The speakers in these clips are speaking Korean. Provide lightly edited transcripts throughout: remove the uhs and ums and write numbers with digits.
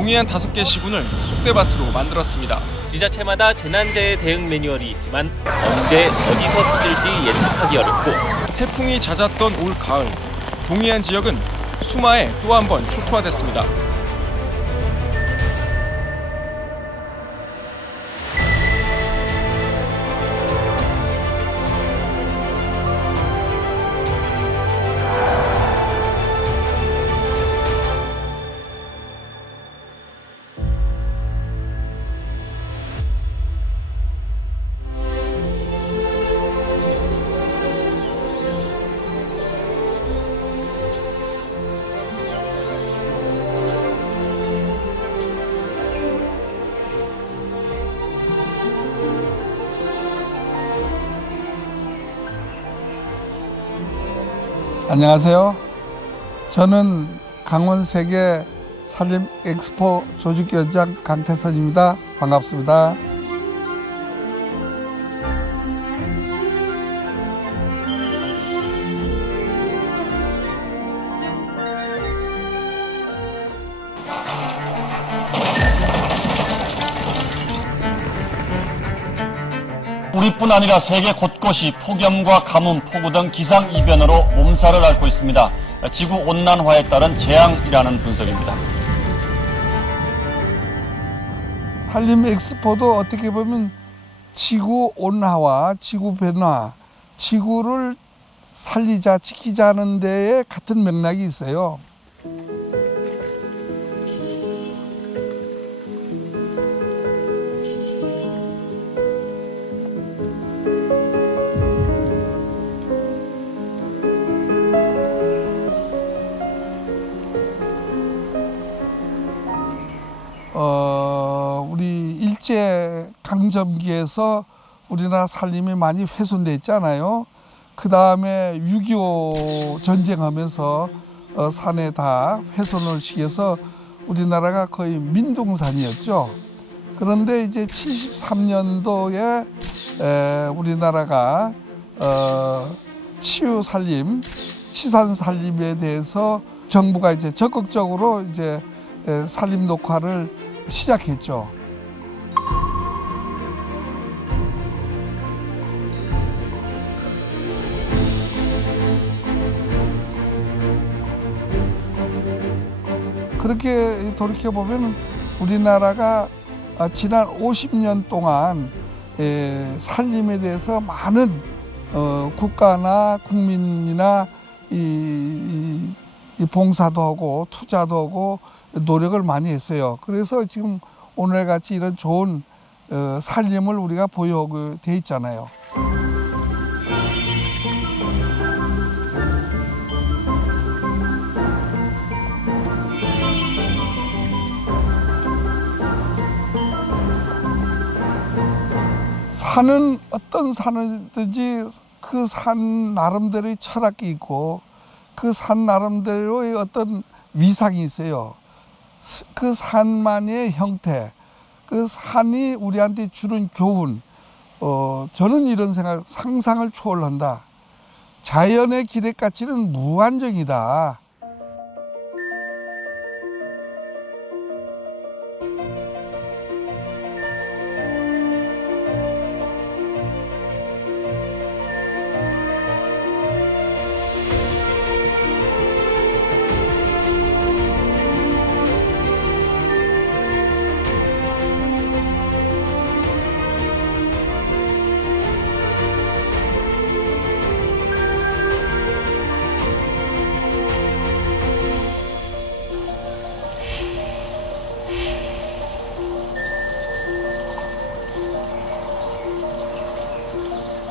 동해안 5개 시군을 쑥대밭으로 만들었습니다. 지자체마다 재난재해 대응 매뉴얼이 있지만 언제 어디서 터질지 예측하기 어렵고 태풍이 잦았던 올 가을, 동해안 지역은 수마에 또 한 번 초토화됐습니다. 안녕하세요. 저는 강원 세계 산림 엑스포 조직위원장 강태선입니다. 반갑습니다. 우리뿐 아니라 세계 곳곳이 폭염과 가뭄, 폭우 등 기상이변으로 몸살을 앓고 있습니다. 지구온난화에 따른 재앙이라는 분석입니다. 산림 엑스포도 어떻게 보면 지구온화와 지구변화, 지구를 살리자, 지키자는 데에 같은 맥락이 있어요. 우리 일제강점기에서 우리나라 산림이 많이 훼손돼 있잖아요. 그 다음에 6.25 전쟁하면서 산에 다 훼손을 시켜서 우리나라가 거의 민둥산이었죠. 그런데 이제 73년도에 우리나라가 치유산림, 치산산림에 대해서 정부가 이제 적극적으로 이제 산림 녹화를 시작했죠. 그렇게 돌이켜보면 우리나라가 지난 50년 동안 산림에 대해서 많은 국가나 국민이나 이 봉사도 하고 투자도 하고 노력을 많이 했어요. 그래서 지금 오늘같이 이런 좋은 산림을 우리가 보유하게 돼 있잖아요. 산은 어떤 산이든지 그 산 나름대로의 철학이 있고 그 산 나름대로의 어떤 위상이 있어요. 그 산만의 형태, 그 산이 우리한테 주는 교훈, 저는 이런 생각, 상상을 초월한다. 자연의 기대 가치는 무한정이다.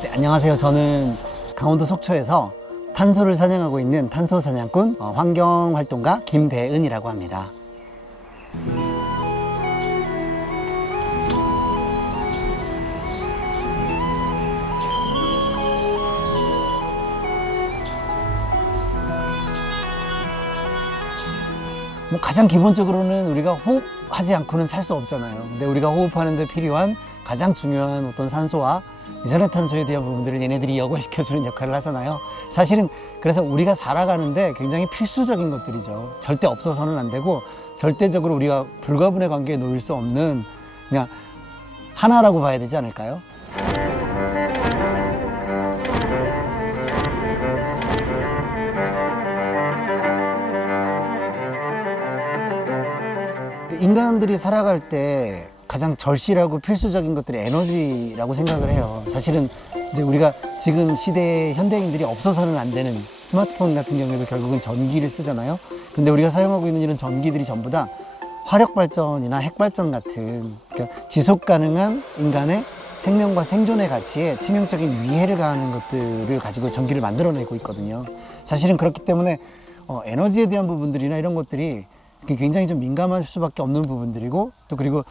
네, 안녕하세요. 저는 강원도 속초에서 탄소를 사냥하고 있는 탄소사냥꾼 환경활동가 김대은이라고 합니다. 가장 기본적으로는 우리가 호흡하지 않고는 살 수 없잖아요. 근데 우리가 호흡하는 데 필요한 가장 중요한 어떤 산소와 이산화탄소에 대한 부분들을 얘네들이 여과시켜주는 역할을 하잖아요. 사실은 그래서 우리가 살아가는데 굉장히 필수적인 것들이죠. 절대 없어서는 안 되고 절대적으로 우리가 불가분의 관계에 놓일 수 없는 그냥 하나라고 봐야 되지 않을까요? 인간들이 살아갈 때 가장 절실하고 필수적인 것들이 에너지라고 생각을 해요. 사실은 이제 우리가 지금 시대의 현대인들이 없어서는 안 되는 스마트폰 같은 경우에도 결국은 전기를 쓰잖아요. 근데 우리가 사용하고 있는 이런 전기들이 전부 다 화력발전이나 핵발전 같은, 그러니까 지속 가능한 인간의 생명과 생존의 가치에 치명적인 위해를 가하는 것들을 가지고 전기를 만들어내고 있거든요. 사실은 그렇기 때문에 에너지에 대한 부분들이나 이런 것들이 굉장히 좀 민감할 수밖에 없는 부분들이고, 또 그리고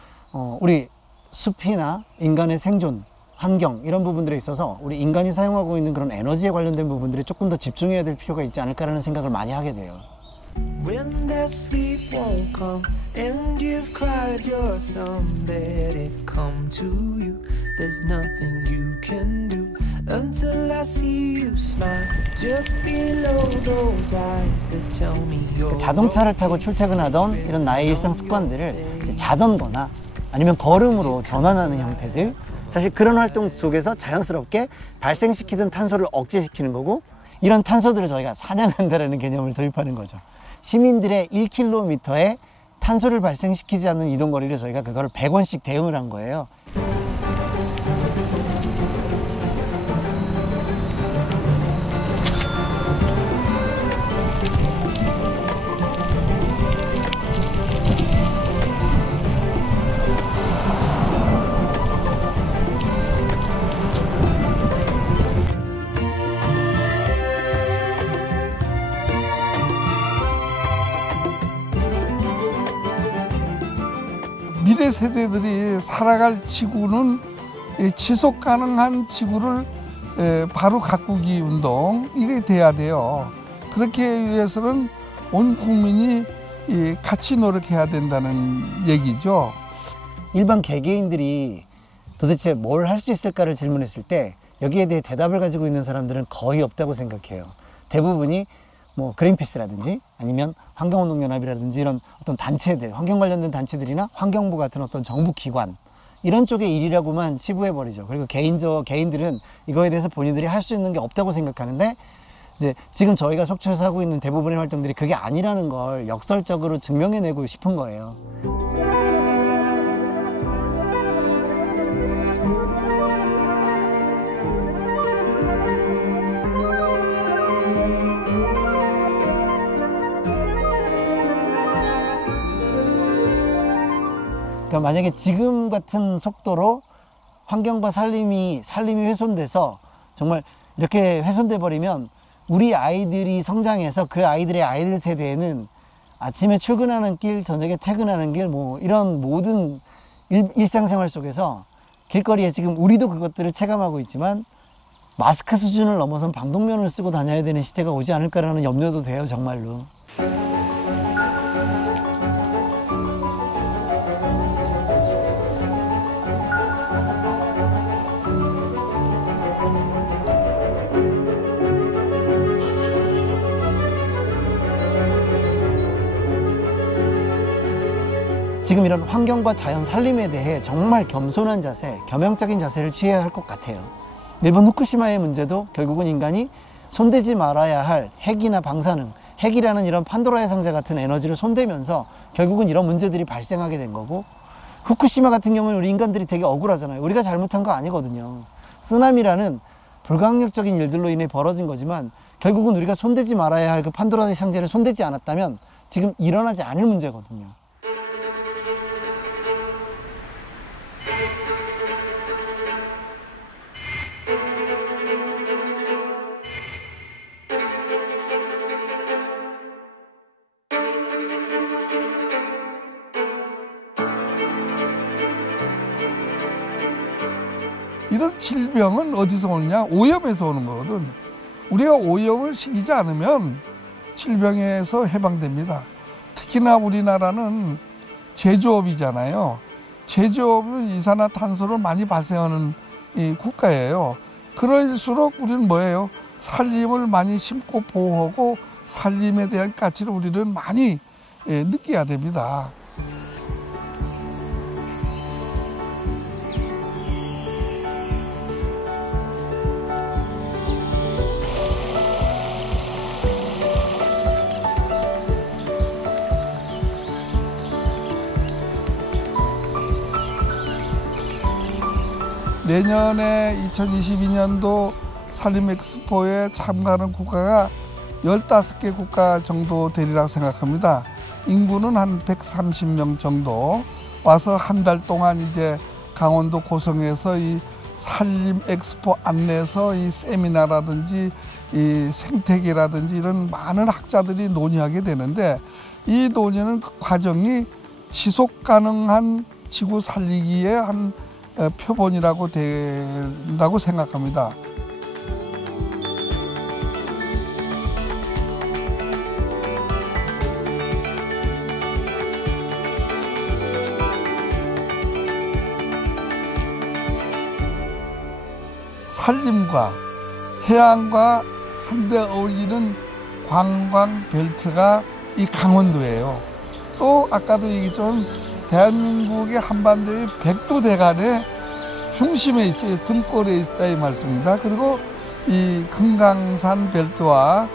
우리 숲이나 인간의 생존, 환경 이런 부분들에 있어서 우리 인간이 사용하고 있는 그런 에너지에 관련된 부분들에 조금 더 집중해야 될 필요가 있지 않을까라는 생각을 많이 하게 돼요. When that sleep won't come and you've cried your sum, let it come to you. There's nothing you can do until I see you smile just below those eyes that tell me you're 자동차를 타고 출퇴근하던 이런 나의 일상 습관들을 이제 자전거나 아니면 걸음으로 전환하는 형태들, 사실 그런 활동 속에서 자연스럽게 발생시키던 탄소를 억제시키는 거고, 이런 탄소들을 저희가 사냥한다라는 개념을 도입하는 거죠. 시민들의 1km에 탄소를 발생시키지 않는 이동거리를 저희가 그거를 100원씩 대응을 한 거예요. 미래 세대들이 살아갈 지구는 지속 가능한 지구를 바로 가꾸기 운동, 이게 돼야 돼요. 그렇게 위해서는 온 국민이 같이 노력해야 된다는 얘기죠. 일반 개개인들이 도대체 뭘 할 수 있을까를 질문했을 때 여기에 대해 대답을 가지고 있는 사람들은 거의 없다고 생각해요. 대부분이 뭐 그린피스라든지 아니면 환경운동연합이라든지 이런 어떤 단체들, 환경 관련된 단체들이나 환경부 같은 어떤 정부 기관, 이런 쪽의 일이라고만 치부해버리죠. 그리고 개인들은 이거에 대해서 본인들이 할 수 있는 게 없다고 생각하는데, 이제 지금 저희가 속초에서 하고 있는 대부분의 활동들이 그게 아니라는 걸 역설적으로 증명해내고 싶은 거예요. 그러니까 만약에 지금 같은 속도로 환경과 살림이 훼손돼서 정말 이렇게 훼손돼 버리면 우리 아이들이 성장해서 그 아이들의 아이들 세대에는 아침에 출근하는 길, 저녁에 퇴근하는 길, 뭐 이런 모든 일상생활 속에서 길거리에 지금 우리도 그것들을 체감하고 있지만 마스크 수준을 넘어선 방독면을 쓰고 다녀야 되는 시대가 오지 않을까라는 염려도 돼요, 정말로. 지금 이런 환경과 자연 살림에 대해 정말 겸손한 자세, 겸양적인 자세를 취해야 할 것 같아요. 일본 후쿠시마의 문제도 결국은 인간이 손대지 말아야 할 핵이나 방사능, 핵이라는 이런 판도라의 상자 같은 에너지를 손대면서 결국은 이런 문제들이 발생하게 된 거고, 후쿠시마 같은 경우는 우리 인간들이 되게 억울하잖아요. 우리가 잘못한 거 아니거든요. 쓰나미라는 불가항력적인 일들로 인해 벌어진 거지만 결국은 우리가 손대지 말아야 할 그 판도라의 상자를 손대지 않았다면 지금 일어나지 않을 문제거든요. 이런 질병은 어디서 오느냐? 오염에서 오는 거거든. 우리가 오염을 시키지 않으면 질병에서 해방됩니다. 특히나 우리나라는 제조업이잖아요. 제조업은 이산화탄소를 많이 발생하는 이 국가예요. 그럴수록 우리는 뭐예요? 산림을 많이 심고 보호하고 산림에 대한 가치를 우리는 많이 느껴야 됩니다. 내년에 2022년도 산림엑스포에 참가하는 국가가 15개 국가 정도 되리라 생각합니다. 인구는 한 130명 정도 와서 한 달 동안 이제 강원도 고성에서 이 산림엑스포 안내에서 이 세미나라든지 이 생태계라든지 이런 많은 학자들이 논의하게 되는데, 이 논의는 그 과정이 지속 가능한 지구 살리기의 한 표본이라고 된다고 생각합니다. 산림과 해양과 한데 어울리는 관광 벨트가 이 강원도예요. 또 아까도 얘기했지만 대한민국의 한반도의 백두대간의 중심에 있어요. 등골에 있다 이 말씀입니다. 그리고 이 금강산 벨트와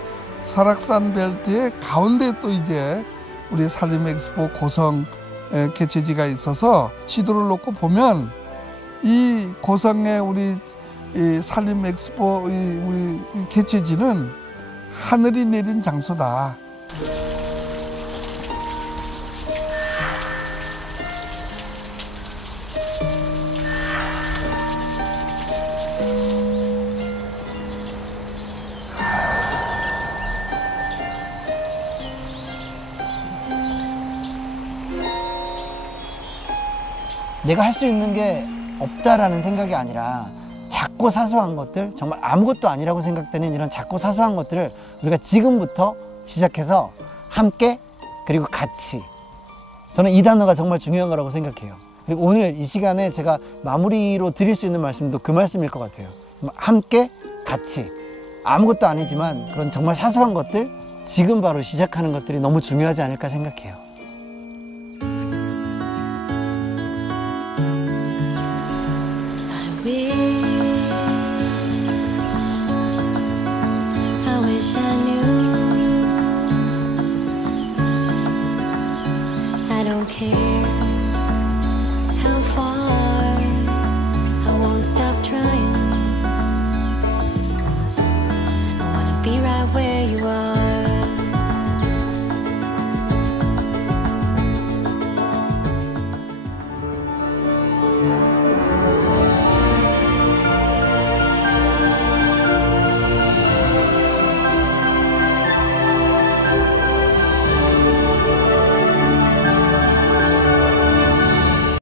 설악산 벨트의 가운데 또 이제 우리 산림엑스포 고성 개최지가 있어서 지도를 놓고 보면 이 고성의 우리 이 산림엑스포 우리 개최지는 하늘이 내린 장소다. 내가 할 수 있는 게 없다라는 생각이 아니라 작고 사소한 것들, 정말 아무것도 아니라고 생각되는 이런 작고 사소한 것들을 우리가 지금부터 시작해서 함께, 그리고 같이, 저는 이 단어가 정말 중요한 거라고 생각해요. 그리고 오늘 이 시간에 제가 마무리로 드릴 수 있는 말씀도 그 말씀일 것 같아요. 함께, 같이, 아무것도 아니지만 그런 정말 사소한 것들, 지금 바로 시작하는 것들이 너무 중요하지 않을까 생각해요.